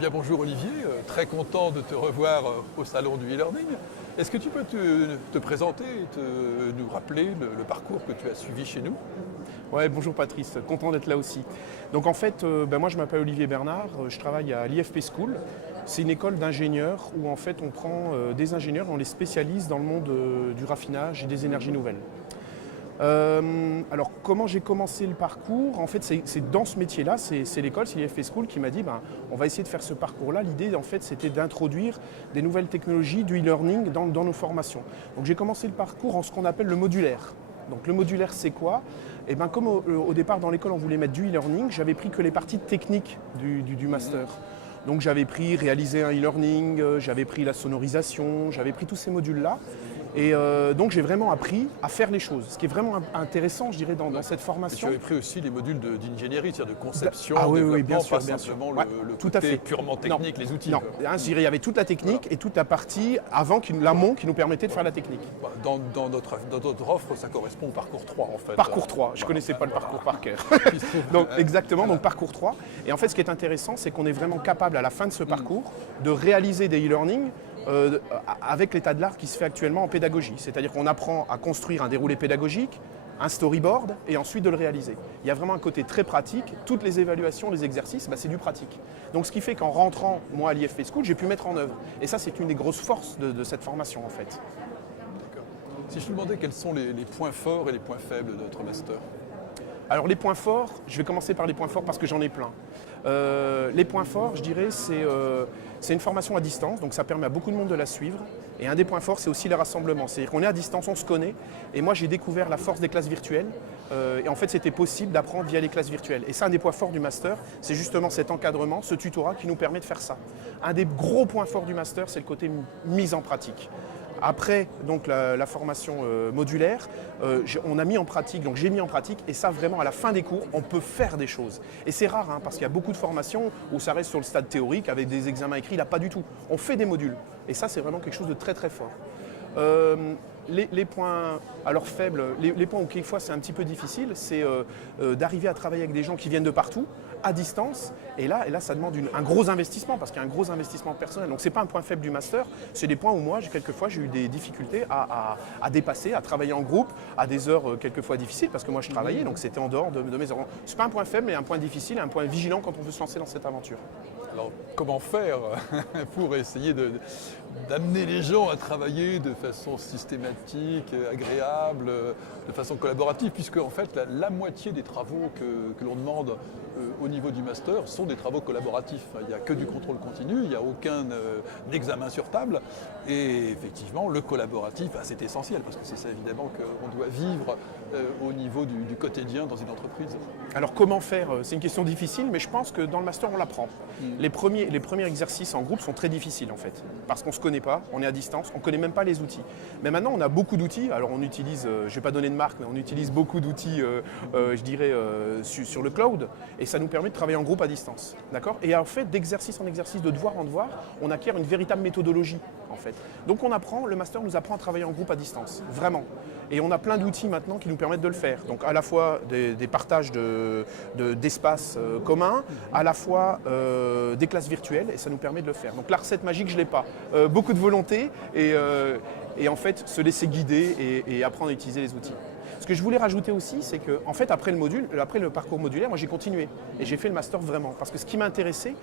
bien bonjour Olivier, très content de te revoir au salon du e-learning. Est-ce que tu peux te présenter et nous rappeler le parcours que tu as suivi chez nous? Ouais, bonjour Patrice, content d'être là aussi. Donc en fait, moi je m'appelle Olivier Bernard, je travaille à l'IFP School. C'est une école d'ingénieurs où en fait on prend des ingénieurs et on les spécialise dans le monde du raffinage et des énergies nouvelles. Alors comment j'ai commencé le parcours? En fait c'est dans ce métier-là, c'est l'école, c'est l'IFP School qui m'a dit on va essayer de faire ce parcours-là. L'idée en fait c'était d'introduire des nouvelles technologies, du e-learning dans nos formations. Donc j'ai commencé le parcours en ce qu'on appelle le modulaire. Donc le modulaire c'est quoi? Et bien comme au départ dans l'école on voulait mettre du e-learning, j'avais pris que les parties techniques du master. Donc j'avais pris réaliser un e-learning, j'avais pris la sonorisation, j'avais pris tous ces modules-là. Et donc j'ai vraiment appris à faire les choses. Ce qui est vraiment intéressant, je dirais, dans cette formation. Et tu avais pris aussi les modules d'ingénierie, c'est-à-dire de conception, oui, bien sûr, pas simplement ouais, le tout côté à fait. purement technique, les outils. Non, je dirais il y avait toute la technique et toute la partie avant, l'amont qui nous permettait de faire la technique. Dans notre offre, ça correspond au parcours 3 en fait. Parcours 3, je ne connaissais pas le parcours par cœur. Donc exactement, donc parcours 3. Et en fait ce qui est intéressant, c'est qu'on est vraiment capable à la fin de ce parcours de réaliser des e-learning avec l'état de l'art qui se fait actuellement en pédagogie. C'est-à-dire qu'on apprend à construire un déroulé pédagogique, un storyboard et ensuite de le réaliser. Il y a vraiment un côté très pratique. Toutes les évaluations, les exercices, c'est du pratique. Donc ce qui fait qu'en rentrant, moi, à l'IFP School, j'ai pu mettre en œuvre. Et ça, c'est une des grosses forces de cette formation, en fait. D'accord. Si je te demandais quels sont les points forts et les points faibles de notre master? Alors les points forts, je vais commencer par les points forts parce que j'en ai plein. Les points forts, je dirais, c'est une formation à distance, donc ça permet à beaucoup de monde de la suivre. Et un des points forts, c'est aussi les rassemblements. C'est-à-dire qu'on est à distance, on se connaît. Et moi, j'ai découvert la force des classes virtuelles. Et en fait, c'était possible d'apprendre via les classes virtuelles. Et c'est un des points forts du master, c'est justement cet encadrement, ce tutorat qui nous permet de faire ça. Un des gros points forts du master, c'est le côté mise en pratique. Après donc la formation modulaire, on a mis en pratique, donc j'ai mis en pratique, et ça vraiment à la fin des cours, on peut faire des choses. Et c'est rare, parce qu'il y a beaucoup de formations où ça reste sur le stade théorique avec des examens écrits, là pas du tout. On fait des modules, et ça c'est vraiment quelque chose de très très fort. Les points alors faibles, les points où quelquefois c'est un petit peu difficile, c'est d'arriver à travailler avec des gens qui viennent de partout, à distance, et là ça demande un gros investissement, parce qu'il y a un gros investissement personnel. Donc c'est pas un point faible du master, c'est des points où moi quelquefois j'ai eu des difficultés à dépasser, à travailler en groupe, à des heures quelquefois difficiles, parce que moi je travaillais, donc c'était en dehors de mes heures. C'est pas un point faible, mais un point difficile, un point vigilant quand on veut se lancer dans cette aventure. Alors, comment faire pour essayer d'amener les gens à travailler de façon systématique, agréable, de façon collaborative, puisque en fait la moitié des travaux que l'on demande au niveau du master sont des travaux collaboratifs. Il n'y a que du contrôle continu, il n'y a aucun examen sur table. Et effectivement, le collaboratif, c'est essentiel, parce que c'est ça évidemment qu'on doit vivre au niveau du quotidien dans une entreprise. Alors comment faire? C'est une question difficile, mais je pense que dans le master on l'apprend. Les premiers exercices en groupe sont très difficiles en fait, parce qu'on ne se connaît pas, on est à distance, on ne connaît même pas les outils. Mais maintenant on a beaucoup d'outils, alors on utilise, je ne vais pas donner de marque, mais on utilise beaucoup d'outils, je dirais, sur le cloud, et ça nous permet de travailler en groupe à distance. D'accord? Et en fait, d'exercice en exercice, de devoir en devoir, on acquiert une véritable méthodologie en fait. Donc on apprend, le master nous apprend à travailler en groupe à distance, vraiment. Et on a plein d'outils maintenant qui nous permettent de le faire. Donc à la fois des partages d'espaces communs, à la fois des classes virtuelles, et ça nous permet de le faire. Donc la recette magique, je ne l'ai pas. Beaucoup de volonté et en fait se laisser guider et apprendre à utiliser les outils. Ce que je voulais rajouter aussi, c'est que en fait, après le parcours modulaire, moi j'ai continué et j'ai fait le master vraiment. Parce que ce qui m'intéressait,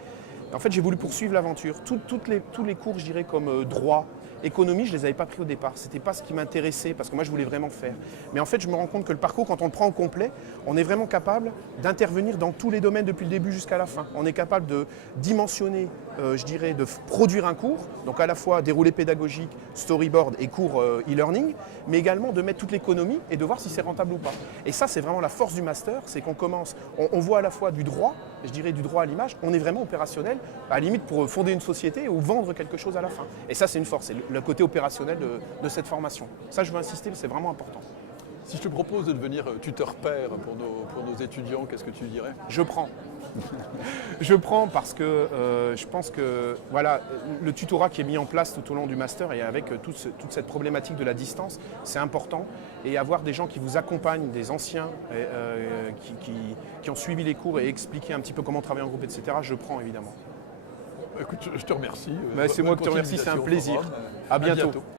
en fait, j'ai voulu poursuivre l'aventure. Tous les cours, je dirais, comme droit, économie, je ne les avais pas pris au départ. Ce n'était pas ce qui m'intéressait, parce que moi, je voulais vraiment faire. Mais en fait, je me rends compte que le parcours, quand on le prend au complet, on est vraiment capable d'intervenir dans tous les domaines depuis le début jusqu'à la fin. On est capable de dimensionner, je dirais, de produire un cours, donc à la fois déroulé pédagogique, storyboard et cours e-learning, mais également de mettre toute l'économie et de voir si c'est rentable ou pas. Et ça, c'est vraiment la force du master, c'est qu'on commence, on voit à la fois du droit, je dirais du droit à l'image, on est vraiment opérationnel, à la limite pour fonder une société ou vendre quelque chose à la fin. Et ça, c'est une force, c'est le côté opérationnel de cette formation. Ça, je veux insister, c'est vraiment important. Si je te propose de devenir tuteur pair pour nos étudiants, qu'est-ce que tu dirais? Je prends. Je prends parce que je pense que voilà, le tutorat qui est mis en place tout au long du master et avec toute cette problématique de la distance, c'est important. Et avoir des gens qui vous accompagnent, des anciens qui ont suivi les cours et expliquer un petit peu comment travailler en groupe, etc., je prends évidemment. Écoute, je te remercie. Bah, c'est Bonne moi qui te remercie, c'est un continuation au plaisir. forum. À bientôt.